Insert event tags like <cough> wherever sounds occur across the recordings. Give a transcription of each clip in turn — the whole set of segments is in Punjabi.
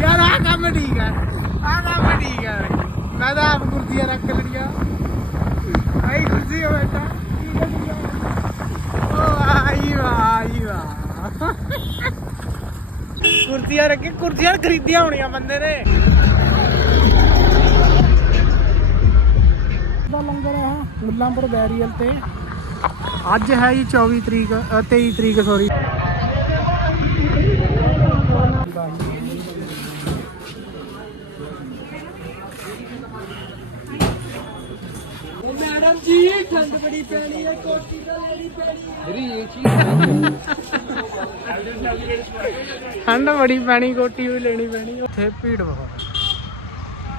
ਯਾਰ ਆ ਕੰਮ ਠੀਕ ਹੈ ਆ ਕੰਮ ਠੀਕ ਹੈ ਮੈਂ ਤਾਂ ਆਪ ਕੁਰਸੀਆਂ ਰੱਖ ਲੜੀਆਂ। ਆਈ ਕੁਰਸੀ ਹੋ ਬੈਠਾ ਆਈ ਵਾਹ ਆਈ ਕੁਰਸੀਆਂ ਰੱਖੀ ਕੁਰਸੀਆਂ ਖਰੀਦੀਆਂ ਹੋਣੀਆਂ ਬੰਦੇ ਨੇ। ਦਾ ਲੰਗਰ ਹੈ ਮੁੱਲਾਂਪੁਰ ਬੈਰੀਅਲ ਤੇ। ਅੱਜ ਹੈ ਜੀ 24 ਤਰੀਕ ਅ, 23 ਤਰੀਕ ਸੌਰੀ ਮੈਡਮ ਜੀ ਠੰਡ ਬੜੀ ਪੈਣੀ ਹੈ ਕੋਟੀ ਤਾਂ ਲੈਣੀ ਪੈਣੀ ਹੈ ਠੰਡ ਬੜੀ ਪੈਣੀ ਕੋਟੀ ਵੀ ਲੈਣੀ ਪੈਣੀ ਉੱਥੇ ਭੀੜ ਬਹੁਤ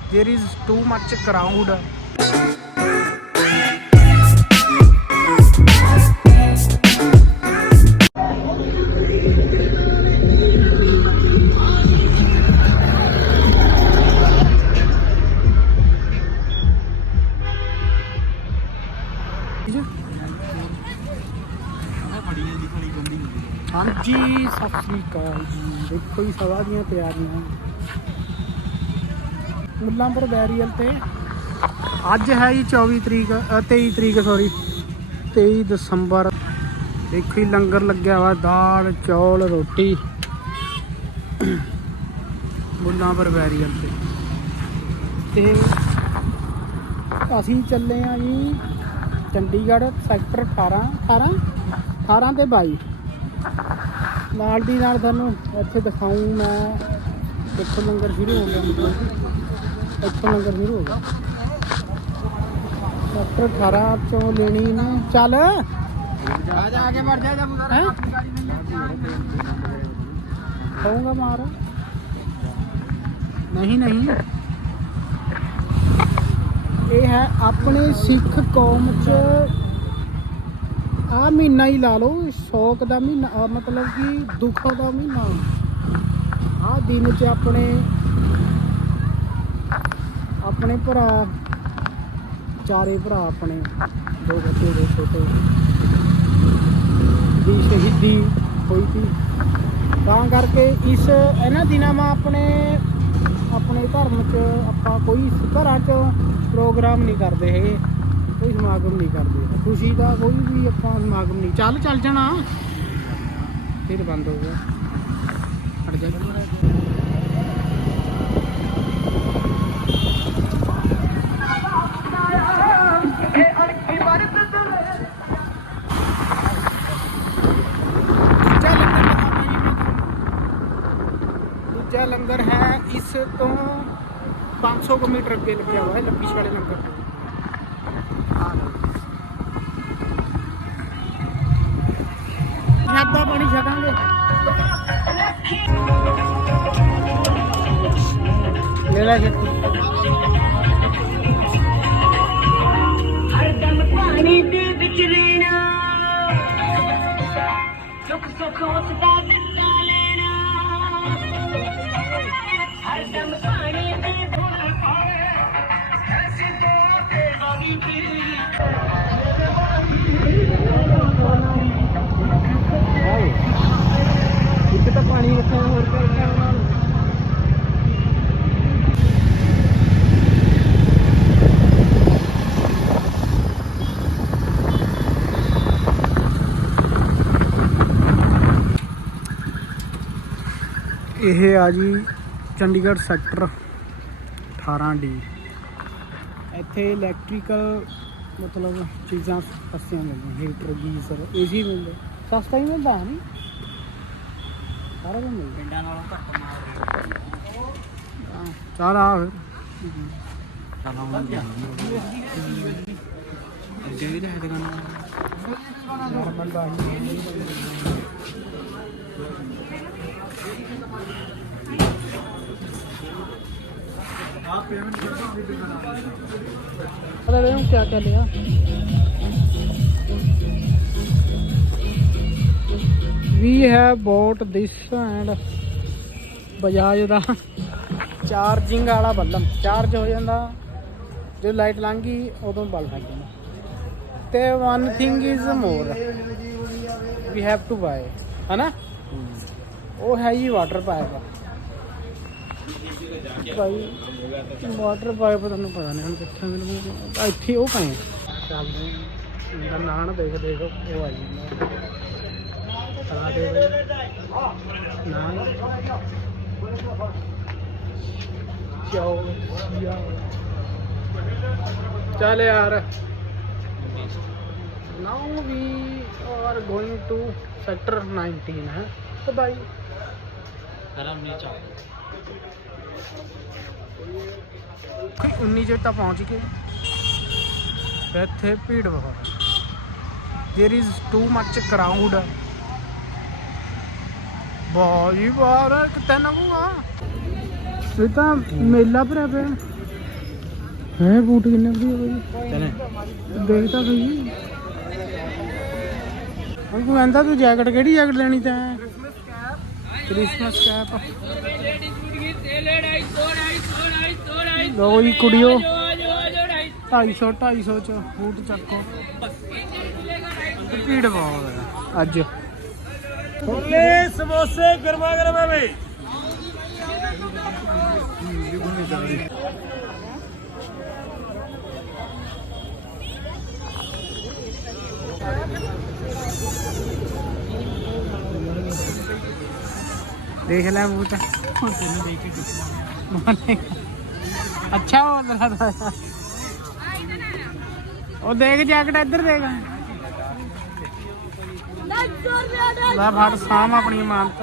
there is too much crowd ਅਕਾਲ ਜੀ। ਦੇਖੋ ਜੀ ਸਭਾ ਦੀਆਂ ਤਿਆਰੀਆਂ। ਮੁੱਲਾਂਪੁਰ ਬੈਰੀਅਲ ਤੇ ਅੱਜ ਹੈ ਜੀ 24 ਤਰੀਕ ਅ, 23 ਤਰੀਕ ਸੌਰੀ 23 ਦਸੰਬਰ। ਦੇਖੋ ਜੀ ਲੰਗਰ ਲੱਗਿਆ ਵਾ ਦਾਲ ਚੌਲ ਰੋਟੀ। ਮੁੱਲਾਂਪੁਰ ਬੈਰੀਅਲ ਤੇ। ਤੇ ਅਸੀਂ ਚੱਲੇ ਆ ਜੀ ਚੰਡੀਗੜ੍ਹ ਸੈਕਟਰ 18 18 18 ਤੇ 22 ਨਾਲ ਦੀ ਨਾਲ ਤੁਹਾਨੂੰ ਇੱਥੇ ਦਿਖਾਉਂ ਮੈਂ। ਇੱਥੋਂ ਲੰਗਰ ਸ਼ੁਰੂ ਹੋ ਗਿਆ ਮਤਲਬ। ਇੱਥੋਂ ਲੰਗਰ ਸ਼ੁਰੂ ਹੋ ਗਿਆ। ਡਾਕਟਰ 18 ਚੋਂ ਲੈਣੀ ਨੇ। ਚੱਲ। ਆ ਜਾ ਆ ਕੇ ਮਰ ਜਾ ਹੈ? ਖਾਊਂਗਾ ਮਾਰ। ਨਹੀਂ ਨਹੀਂ। ਇਹ ਹੈ ਆਪਣੇ ਸਿੱਖ ਕੌਮ ਚ ਆ ਮਹੀਨਾ ਹੀ ਲਾ ਲਓ, ਸ਼ੌਕ ਦਾ ਮਹੀਨਾ, ਆਹ ਮਤਲਬ ਕਿ ਦੁੱਖ ਦਾ ਮਹੀਨਾ। ਆ ਦਿਨ ਚ ਆਪਣੇ ਆਪਣੇ ਭਰਾ, ਚਾਰੇ ਭਰਾ ਆਪਣੇ, ਦੋ ਬੱਚੇ, ਦੇ ਛੋਟੇ। ਦੀ ਸ਼ਹੀਦੀ ਹੋਈ ਸੀ। ਤਾਂ ਕਰਕੇ ਇਸ ਇਹਨਾਂ ਦਿਨਾਂ ਮਾ ਆਪਣੇ ਆਪਣੇ ਧਰਮ ਚ ਆਪਾਂ ਕੋਈ ਘਰਾਂ ਚ ਪ੍ਰੋਗਰਾਮ ਨਹੀਂ ਕਰਦੇ ਹੈਗੇ। ਕੋਈ ਸਮਾਗਮ ਨਹੀਂ ਕਰਦੇ। ਖੁਸ਼ੀ ਦਾ ਕੋਈ ਵੀ ਆਪਾਂ ਸਮਾਗਮ ਨਹੀਂ। ਚੱਲ ਚੱਲ ਜਾਣਾ। ਫਿਰ ਬੰਦ ਹੋ ਗਿਆ। ਹਟ ਜਾ। ਦੂਜਾ ਲੰਗਰ ਹੈ ਇਸ ਤੋਂ 500 ਕੁ ਮੀਟਰ ਅੱਗੇ ਲੱਗਿਆ ਹੋਇਆ ਹੈ ਲੰਬੀਸ਼ ਵਾਲੇ ਲੰਗਰ। ਨਾਦਾ ਪਾਣੀ ਛਕਾਂਗੇ। ਲੈ ਲੈ ਛੇਤੀ। ਹਰਦਮ ਪਾਣੀ ਦੇ ਵਿੱਚ ਰਹਿਣਾ। ਸੁੱਖ ਸੁੱਖ ਉਸ ਦਾ ਦਿੱਤਾ ਲੈਣਾ। ਹਰਦਮ ਪਾਣੀ ਪਾਣੀ ਰੱਖਿਆ ਹੋਰ ਕੀ ਇਹ ਆ ਜੀ ਚੰਡੀਗੜ੍ਹ ਸੈਕਟਰ 18 ਡੀ। ਇੱਥੇ ਇਲੈਕਟ੍ਰੀਕਲ ਮਤਲਬ ਚੀਜ਼ਾਂ ਸਸਤੀਆਂ ਮਿਲਦੀਆਂ ਹੀਟਰ ਗੀਜ਼ਰ ਏਸੀ ਮਿਲਦੇ। ਸਸਤਾ ਹੀ ਮਿਲਦਾ ਹੈ ਨਹੀਂ ਸਾਰਾ ਕੁਝ ਮਿਲਦਾ ਪਿੰਡਾਂ ਨਾਲੋਂ ਘੱਟ ਮਾਰ ਚੱਲ ਆ ਫਿਰ ਚੱਲ ਆਉਂ ਅੱਗੇ ਵੀ ਤਾਂ ਹੈ ਦੁਕਾਨਾਂ ਨਰਮਲ ਦਾ पता नहीं क्या क्या लिया we have boAt this and Bajaj the charging ਵਾਲਾ ਬੱਲਮ ਚਾਰਜ ਹੋ ਜਾਂਦਾ। ਜੋ ਲਾਈਟ ਲੰਘ ਗਈ ਉਦੋਂ ਬਲਬ ਲੱਗ ਜਾਂਦਾ। ਤੇ one thing is more we have to buy ਹਨਾ? ਉਹ ਹੈ ਜੀ ਵਾਟਰ ਪਾਈਪ ਭਾਈ ਵਾਟਰ ਪਾਈਪ ਤੁਹਾਨੂੰ ਪਤਾ ਨਹੀਂ ਹੁਣ ਕਿੱਥੇ ਮਿਲੂਗਾ। ਇੱਥੇ ਉਹ ਪਏ ਆ। ਚੱਲਦੇ ਆ। ਇਹਦਾ ਦੇਖ ਦੇਖ, ਉਹ ਆ ਜਾਂਦਾ तारे चल यार। Now we are going to sector 19 है। तो भाई। उन्नीस तक पहुँच गए। इतने भीड़ बहुत there is too much crowd crowd ਬਾਜੀ ਬਾਹਰ ਕਿਤੇ ਨੰਗੂਗਾ ਇਹ ਤਾਂ ਮੇਲਾ ਭਰਿਆ ਪਿਆ। ਹੈ ਬੂਟ ਕਿੰਨੇ ਵਧੀਆ ਬਾਈ। ਚਲੇ। ਦੇਖ ਤਾਂ ਸਹੀ। ਹੁਣ ਤੂੰ ਕਹਿੰਦਾ ਤੂੰ ਜੈਕਟ ਕਿਹੜੀ ਜੈਕਟ ਲੈਣੀ ਤੈਂ? Christmas cap. ਲੋ ਜੀ ਕੁੜੀਓ। 250 250 ਚ ਬੂਟ ਚੱਕੋ। ਭੀੜ ਬਹੁਤ ਹੈ। ਅੱਜ। ਛੋਲੇ ਸਮੋਸੇ ਗਰਮਾ ਗਰਮ ਹੈ ਬਈ ਦੇਖ ਲੈ ਬੂਟ ਹੁਣ ਤੈਨੂੰ ਦੇਖ ਕੇ ਕਿੱਥੇ ਅੱਛਾ ਉਹ ਲੱਗਦਾ ਉਹ ਦੇਖ ਜੈਕਟ ਇੱਧਰ ਦੇਖ ਲੈ ਫੜ ਸਾਮ ਆਪਣੀ ਇਮਾਨਤ।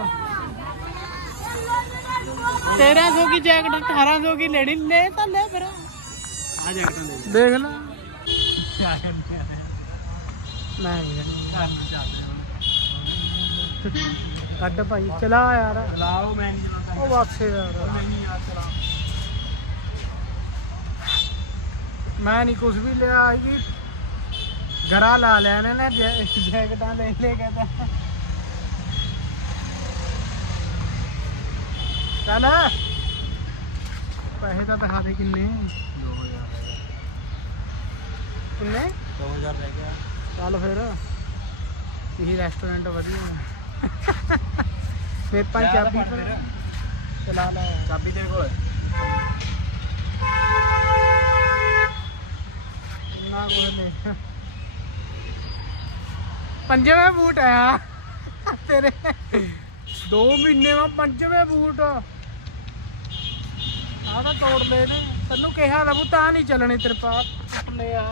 1300 ਦੀ ਜੈਕਟ 1800 ਕੀ ਲੈਣੀ? ਲੈ ਤਾਂ ਲੈ ਫਿਰ। ਆ ਜੈਕਟਾਂ ਦੇ ਦੇਖ ਲੈ। ਕੱਢ ਭਾਈ ਚਲਾ ਯਾਰ। ਲਾਓ ਮੈਂ ਨਹੀਂ ਚਲਾਉਂਦਾ। ਉਹ ਵਾਸੇ ਯਾਰ। ਨਹੀਂ ਯਾਰ ਚਲਾ ਮੈਂ ਨਹੀਂ ਕੁਝ ਵੀ ਲਿਆ ਹੈਗੀ ਗਰਾ ਲਾ ਲਿਆ ਇਹਨਾਂ ਨੇ ਜੈ- ਜੈਕਟਾਂ ਲੈ ਲੈ ਕੇ ਤਾਂ। ਚੱਲ। ਪੈਸੇ ਤਾਂ ਦਿਖਾ ਦੇ ਕਿੰਨੇ। 2000 ਕਿੰਨੇ? 2000 ਰਹਿ ਗਿਆ। ਚੱਲ ਫਿਰ। ਇਹੀ ਰੈਸਟੋਰੈਂਟ ਵਧੀਆ। ਫਿਰ ਪੰਜ ਚਾਬੀ ਫਿਰ। ਚਲਾ ਲੈ। ਚਾਬੀ ਤੇਰੇ ਕੋਲ। ਨਾ ਕੋਈ ਨਹੀਂ। ਪੰਜਵੇਂ ਬੂਟ ਆਇਆ ਤੇਰੇ 2 ਮਹੀਨੇ ਮਾ ਪੰਜਵੇਂ ਬੂਟ। ਆਹ ਤਾਂ ਤੋੜ ਲਏ ਨੇ। ਤੈਨੂੰ ਕਿਹਾ ਤਾਂ ਬੂ ਤਾਂ ਨਹੀਂ ਚੱਲਣੇ ਤੇਰੇ ਪਾ ਆਪਣੇ ਆ।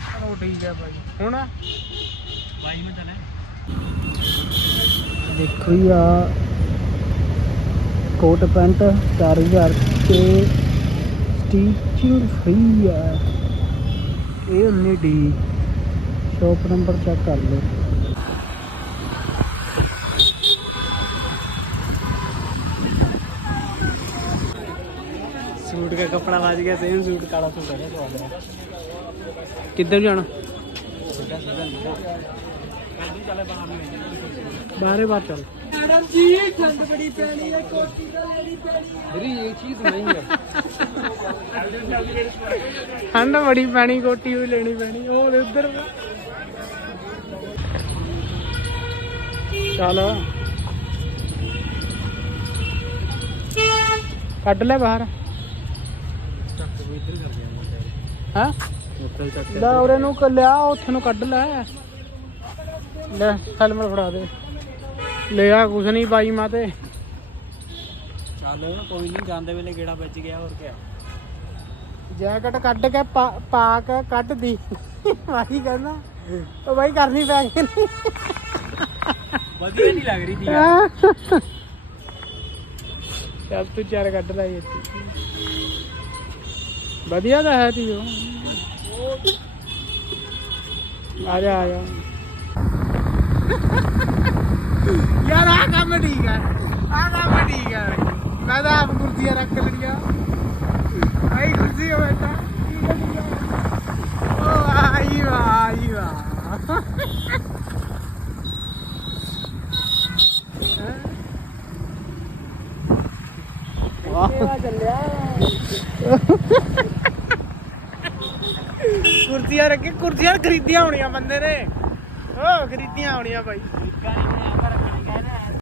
ਚਲੋ ਠੀਕ ਹੈ ਭਾਈ। ਹੁਣ? ਬਾਈ ਮੈਂ ਚਲੇ ਦੇਖੋ ਜੀ ਆ ਕੋਟ ਪੈਂਟ 4000 ਤੇ ਸਟੀਚਿੰਗ ਫ੍ਰੀ ਆ। ਇਹ 19 ਡੀ ਸ਼ੋਪ ਨੰਬਰ ਚੈੱਕ ਕਰ ਲਓ सूट का कपड़ा बाज गया सेम सूट काला सूट है तो आ गया ਕਿੱਧਰ ਜਾਣਾ सीधा सीधा सीधा कल भी चले ਮੈਡਮ ਜੀ ਠੰਡ ਬੜੀ ਪੈਣੀ ਹੈ ਕੋਟੀ ਦਾ ਲੈਣੀ ਪੈਣੀ ਹੈ। ਮੇਰੀ ਇਹ ਚੀਜ਼ ਨਹੀਂ ਹੈ। <laughs> ਠੰਡ ਬੜੀ ਪੈਣੀ ਕੋਟੀ ਵੀ ਲੈਣੀ ਪੈਣੀ ਉਹ ਉਧਰ ਚੱਲ। ਕੱਢ ਲੈ ਬਾਹਰ। ਹਾਂ? ਲੈ ਉਰੇ ਨੂੰ ਲਿਆ ਉੱਥੇ ਨੂੰ ਕੱਢ ਲੈ। ਲੈ ਹੈਲਮਟ ਫੜਾ ਦੇ। ਲਿਆ ਕੁਛ ਨਹੀਂ ਬਾਈ ਮਾਤੇ। ਚੱਲ ਕੋਈ ਨਹੀਂ ਜਾਂਦੇ ਵੇਲੇ ਗੇੜਾ ਵੱਜ ਗਿਆ ਹੋਰ ਕੀ ਜੈਕਟ ਕੱਢ ਕੇ ਪਾ- ਪਾ ਕੇ ਕੱਢ ਦੀ। ਬਾਈ ਕਹਿੰਦਾ ਉਹ ਬਾਈ ਕਰਨੀ ਪੈ ਗਈ ਵਧੀਆ ਨਹੀਂ ਲੱਗ ਰਹੀ ਥੀ ਚੱਲ ਤੂੰ ਚਾਰ ਕੱਢ ਲੈ ਇੱਥੇ ਵਧੀਆ ਤਾਂ ਹੈ ਤੀ ਉਹ ਆ ਜਾ ਆ ਜਾ। ਯਾਰ ਆ ਕੰਮ ਠੀਕ ਹੈ ਆ ਕੰਮ ਠੀਕ ਹੈ ਮੈਂ ਤਾਂ ਆਪ ਕੁਰਸੀਆਂ ਰੱਖ ਲਈਆਂ। ਆਈ ਕੁਰਸੀ ਹੋ ਬੈਠਾ। ਓ ਆਈ ਵਾਹ ਆਈ ਹੈਂ? ਵਾਹ ਚੱਲਿਆ ਕੁਰਸੀਆਂ ਰੱਖੀ ਕੁਰਸੀਆਂ ਖਰੀਦੀਆਂ ਹੋਣੀਆਂ ਬੰਦੇ ਨੇ। ਓ ਖਰੀਦੀਆਂ ਨਿੱਕਾ ਨਹੀਂ